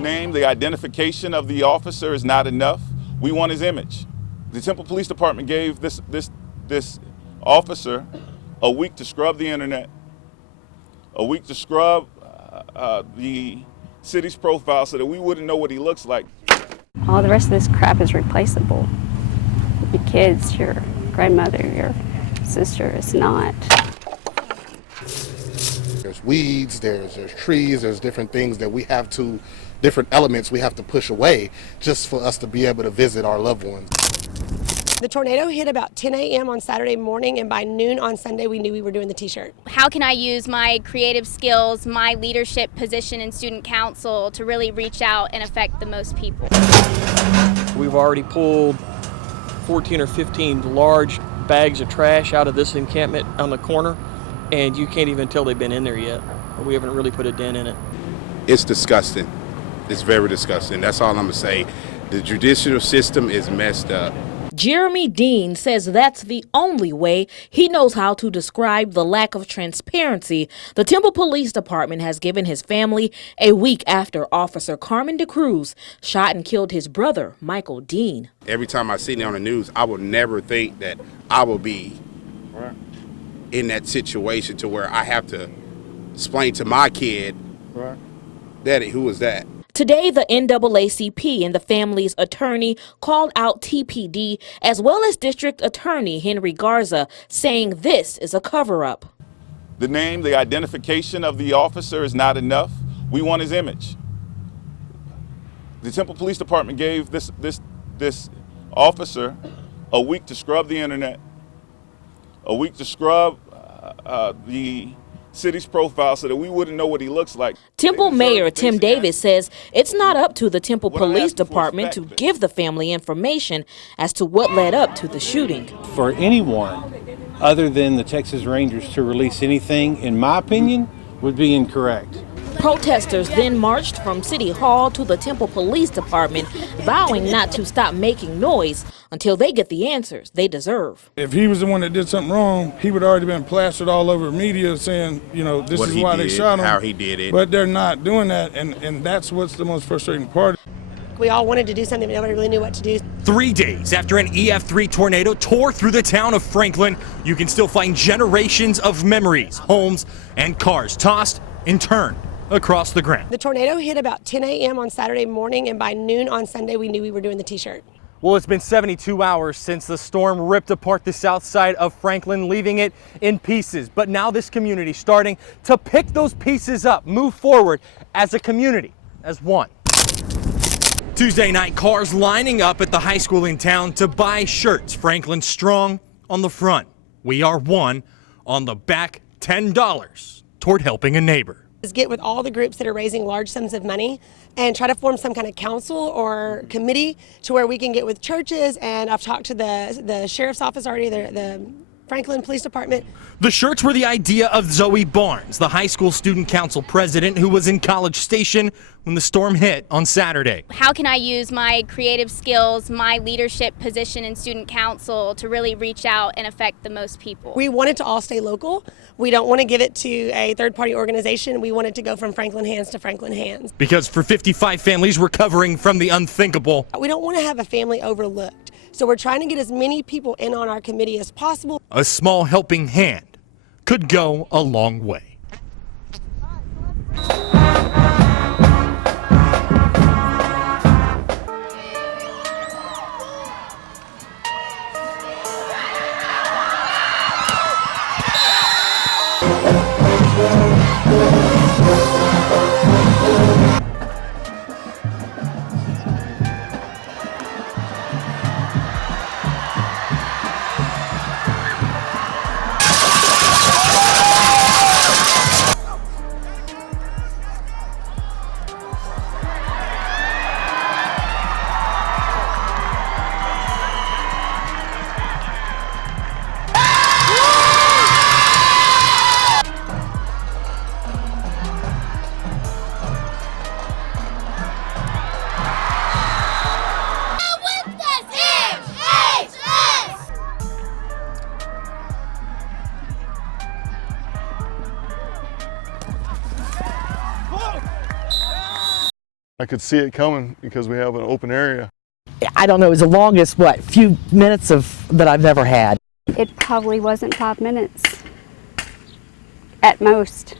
name, the identification of the officer is not enough. We want his image. The Temple Police Department gave this officer a week to scrub the internet, a week to scrub the city's profile so that we wouldn't know what he looks like. All the rest of this crap is replaceable. Your kids, your grandmother, your sister is not. There's weeds, there's trees, there's different things that we have to, different elements we have to push away just for us to be able to visit our loved ones. The tornado hit about 10 a.m. on Saturday morning, and by noon on Sunday we knew we were doing the t-shirt. How can I use my creative skills, my leadership position in student council to really reach out and affect the most people? We've already pulled 14 or 15 large bags of trash out of this encampment on the corner, and you can't even tell they've been in there yet. We haven't really put a dent in it. It's disgusting. It's very disgusting. That's all I'm gonna say. The judicial system is messed up. Jeremy Dean says that's the only way he knows how to describe the lack of transparency the Temple Police Department has given his family a week after Officer Carmen DeCruz shot and killed his brother, Michael Dean. Every time I see it on the news, I would never think that I will be in that situation to where I have to explain to my kid, Daddy, who was that? Today, the NAACP and the family's attorney called out TPD as well as District Attorney Henry Garza, saying this is a cover-up. The name, the identification of the officer is not enough. We want his image. The Temple Police Department gave this officer a week to scrub the internet, a week to scrub the city's profile so that we wouldn't know what he looks like. Temple Mayor Tim Davis says it's not up to the Temple Police Department to give the family information as to what led up to the shooting. For anyone other than the Texas Rangers to release anything, in my opinion, would be incorrect. Protesters then marched from City Hall to the Temple Police Department, vowing not to stop making noise until they get the answers they deserve. If he was the one that did something wrong, he would already been plastered all over media saying, you know, this is why they shot him. How he did it. But they're not doing that, and that's what's the most frustrating part. We all wanted to do something, but nobody really knew what to do. 3 days after an EF3 tornado tore through the town of Franklin, you can still find generations of memories, homes, and cars tossed and turned across the ground. The tornado hit about 10 a.m. on Saturday morning, and by noon on Sunday we knew we were doing the t-shirt. Well, it's been 72 hours since the storm ripped apart the south side of Franklin, leaving it in pieces. But now this community starting to pick those pieces up, move forward as a community, as one. Tuesday night, cars lining up at the high school in town to buy shirts. Franklin Strong on the front. We Are One on the back, $10 toward helping a neighbor. Is get with all the groups that are raising large sums of money and try to form some kind of council or committee to where we can get with churches, and I've talked to the sheriff's office already, the Franklin Police Department. The shirts were the idea of Zoe Barnes, the high school student council president who was in College Station when the storm hit on Saturday. How can I use my creative skills, my leadership position in student council to really reach out and affect the most people? We want it to all stay local. We don't want to give it to a third-party organization. We want it to go from Franklin hands to Franklin hands. Because for 55 families recovering from the unthinkable, we don't want to have a family overlooked. So we're trying to get as many people in on our committee as possible. A small helping hand could go a long way. I could see it coming because we have an open area. I don't know, it was the longest, few minutes that I've ever had. It probably wasn't 5 minutes at most.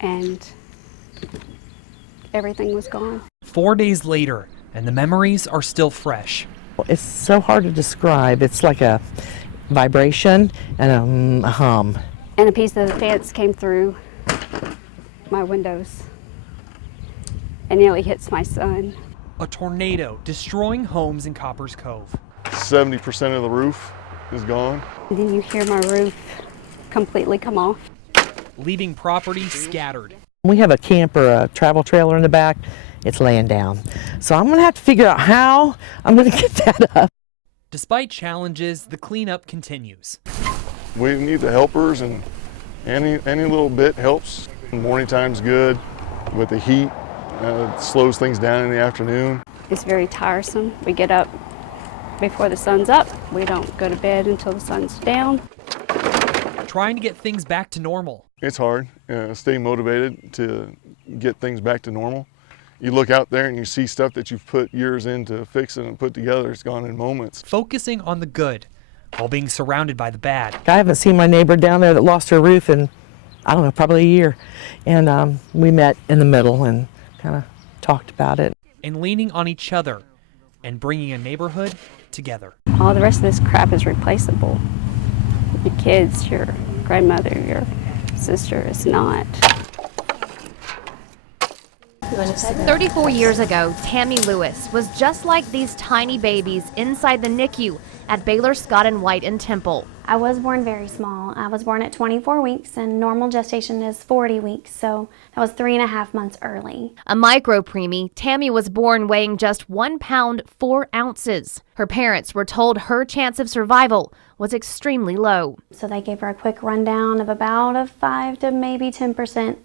And everything was gone. 4 days later, and the memories are still fresh. It's so hard to describe. It's like a vibration and a hum. And a piece of the fence came through my windows and nearly hits my son. A tornado destroying homes in Coppers Cove. 70% of the roof is gone. And then you hear my roof completely come off. Leaving property scattered. We have a camper, a travel trailer in the back. It's laying down. So I'm going to have to figure out how I'm going to get that up. Despite challenges, the cleanup continues. We need the helpers, and any little bit helps. Morning time's good, with the heat, it slows things down in the afternoon. It's very tiresome. We get up before the sun's up. We don't go to bed until the sun's down. Trying to get things back to normal. It's hard, stay motivated to get things back to normal. You look out there and you see stuff that you've put years into fixing and put together. It's gone in moments. Focusing on the good while being surrounded by the bad. I haven't seen my neighbor down there that lost her roof in, I don't know, probably a year. And we met in the middle and kind of talked about it. And leaning on each other and bringing a neighborhood together. All the rest of this crap is replaceable. Your kids, your grandmother, your sister is not. 34 years ago, Tammy Lewis was just like these tiny babies inside the NICU at Baylor Scott & White in Temple. I was born very small. I was born at 24 weeks and normal gestation is 40 weeks, so that was 3.5 months early. A micro-preemie, Tammy was born weighing just 1 pound 4 ounces. Her parents were told her chance of survival was extremely low. So they gave her a quick rundown of about a 5 to maybe 10%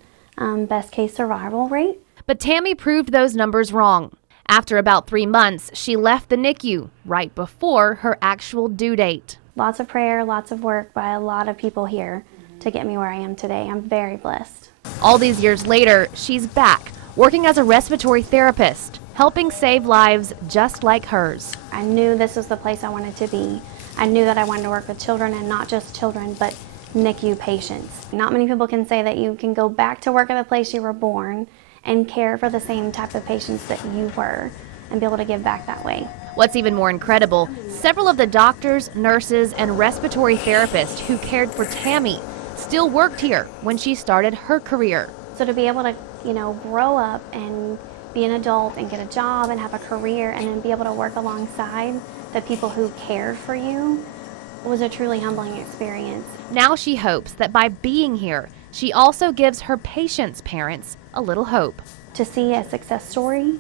best case survival rate. But Tammy proved those numbers wrong. After about 3 months, she left the NICU right before her actual due date. Lots of prayer, lots of work by a lot of people here to get me where I am today. I'm very blessed. All these years later, she's back, working as a respiratory therapist, helping save lives just like hers. I knew this was the place I wanted to be. I knew that I wanted to work with children, and not just children, but NICU patients. Not many people can say that you can go back to work at the place you were born and care for the same type of patients that you were and be able to give back that way. What's even more incredible, several of the doctors, nurses, and respiratory therapists who cared for Tammy still worked here when she started her career. So to be able to, grow up and be an adult and get a job and have a career and then be able to work alongside the people who cared for you was a truly humbling experience. Now she hopes that by being here, she also gives her patients' parents a little hope. To see a success story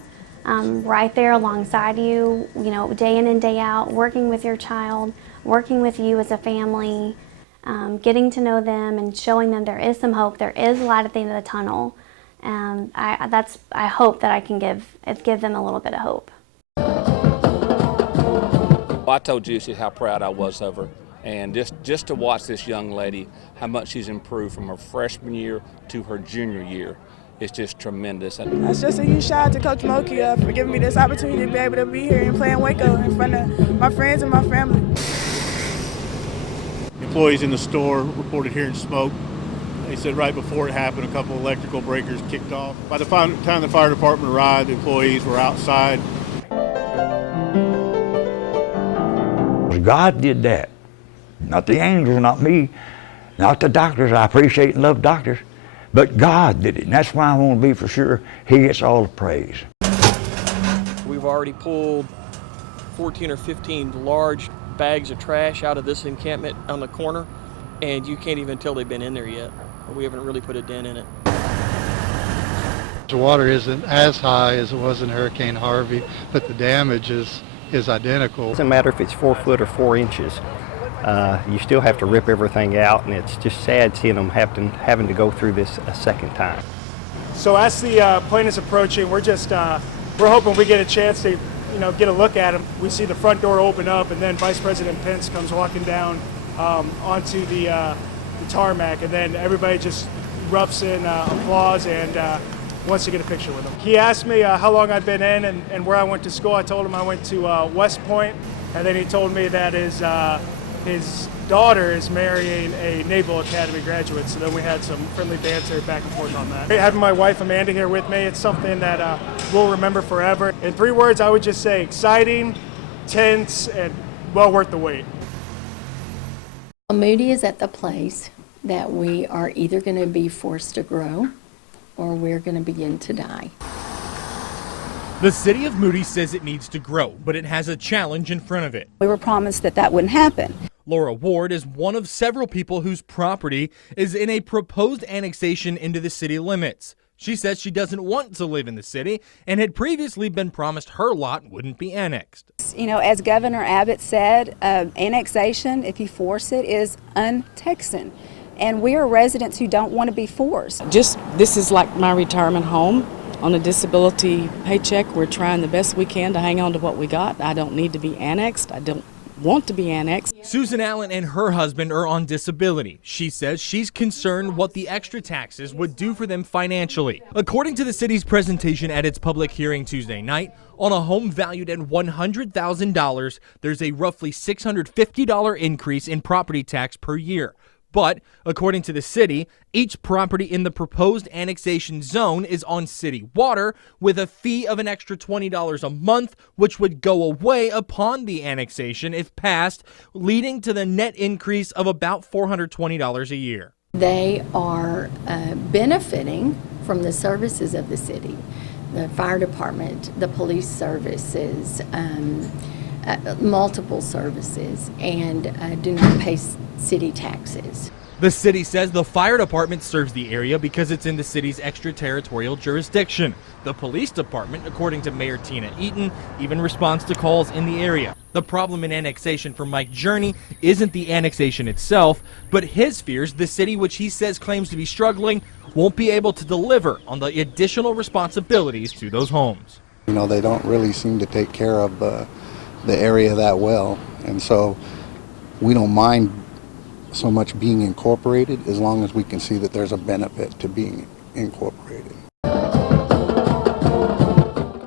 right there alongside you, day in and day out, working with your child, working with you as a family, getting to know them and showing them there is some hope, there is light at the end of the tunnel. I hope that I can give them a little bit of hope. I told Juicy how proud I was of her, and just to watch this young lady, how much she's improved from her freshman year to her junior year. It's just tremendous. That's just a huge shout out to Coach Moki for giving me this opportunity to be able to be here and play in Waco in front of my friends and my family. Employees in the store reported hearing smoke. They said right before it happened, a couple of electrical breakers kicked off. By the time the fire department arrived, the employees were outside. God did that. Not the angels, not me, not the doctors. I appreciate and love doctors. But God did it, and that's why I want to be for sure He gets all the praise. We've already pulled 14 or 15 large bags of trash out of this encampment on the corner, and you can't even tell they've been in there yet. We haven't really put a dent in it. The water isn't as high as it was in Hurricane Harvey, but the damage is identical. It doesn't matter if it's 4 foot or 4 inches. You still have to rip everything out, and it's just sad seeing them having to go through this a second time. So as the plane is approaching, we're hoping we get a chance to get a look at them. We see the front door open up, and then Vice President Pence comes walking down onto the tarmac, and then everybody just erupts in applause, and wants to get a picture with him. He asked me how long I've been in and where I went to school. I told him I went to West Point, and then he told me that his daughter is marrying a Naval Academy graduate, so then we had some friendly banter back and forth on that. Having my wife Amanda here with me, it's something that we'll remember forever. In 3 words, I would just say exciting, tense, and well worth the wait. Moody is at the place that we are either going to be forced to grow or we're going to begin to die. The city of Moody says it needs to grow, but it has a challenge in front of it. We were promised that that wouldn't happen. Laura Ward is one of several people whose property is in a proposed annexation into the city limits. She says she doesn't want to live in the city and had previously been promised her lot wouldn't be annexed. You know, as Governor Abbott said, annexation, if you force it, is un-Texan. And we are residents who don't want to be forced. This is like my retirement home. On a disability paycheck, we're trying the best we can to hang on to what we got. I don't need to be annexed. I don't want to be annexed. Susan Allen and her husband are on disability. She says she's concerned what the extra taxes would do for them financially. According to the city's presentation at its public hearing Tuesday night, on a home valued at $100,000, there's a roughly $650 increase in property tax per year. But, according to the city, each property in the proposed annexation zone is on city water with a fee of an extra $20 a month, which would go away upon the annexation if passed, leading to the net increase of about $420 a year. They are benefiting from the services of the city, the fire department, the police services, multiple services, and do not pay city taxes. The city says the fire department serves the area because it's in the city's extraterritorial jurisdiction. The police department, according to Mayor Tina Eaton, even responds to calls in the area. The problem in annexation for Mike Journey isn't the annexation itself, but his fears the city, which he says claims to be struggling, won't be able to deliver on the additional responsibilities to those homes. You know, they don't really seem to take care of the area that well, and so we don't mind so much being incorporated as long as we can see that there's a benefit to being incorporated.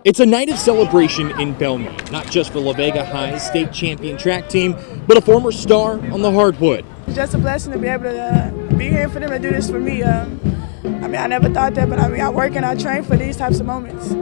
It's a night of celebration in Belmont, not just for La Vega High's state champion track team, but a former star on the hardwood. It's just a blessing to be able to be here for them to do this for me. I never thought that, but I work and I train for these types of moments.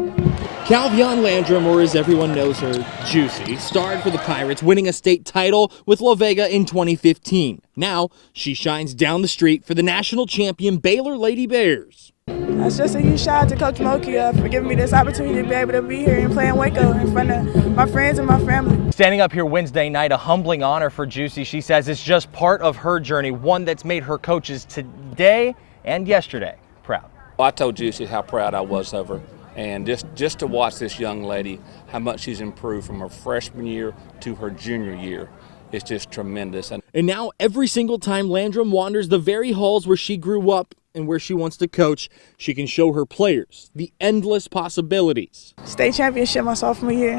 Calvion Landrum, or as everyone knows her, Juicy, starred for the Pirates, winning a state title with La Vega in 2015. Now, she shines down the street for the national champion Baylor Lady Bears. That's just a huge shout out to Coach Moki for giving me this opportunity to be able to be here and play in Waco in front of my friends and my family. Standing up here Wednesday night, a humbling honor for Juicy. She says it's just part of her journey, one that's made her coaches today and yesterday proud. I told Juicy how proud I was of her. And just to watch this young lady, how much she's improved from her freshman year to her junior year, it's just tremendous. And now every single time Landrum wanders the very halls where she grew up and where she wants to coach, she can show her players the endless possibilities. State championship my sophomore year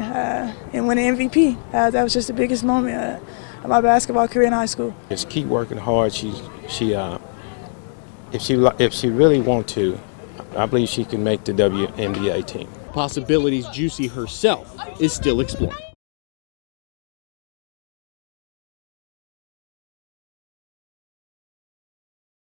and winning MVP. That was just the biggest moment of my basketball career in high school. Just keep working hard. If she really wants to, I believe she can make the WNBA team. Possibilities Juicy herself is still exploring.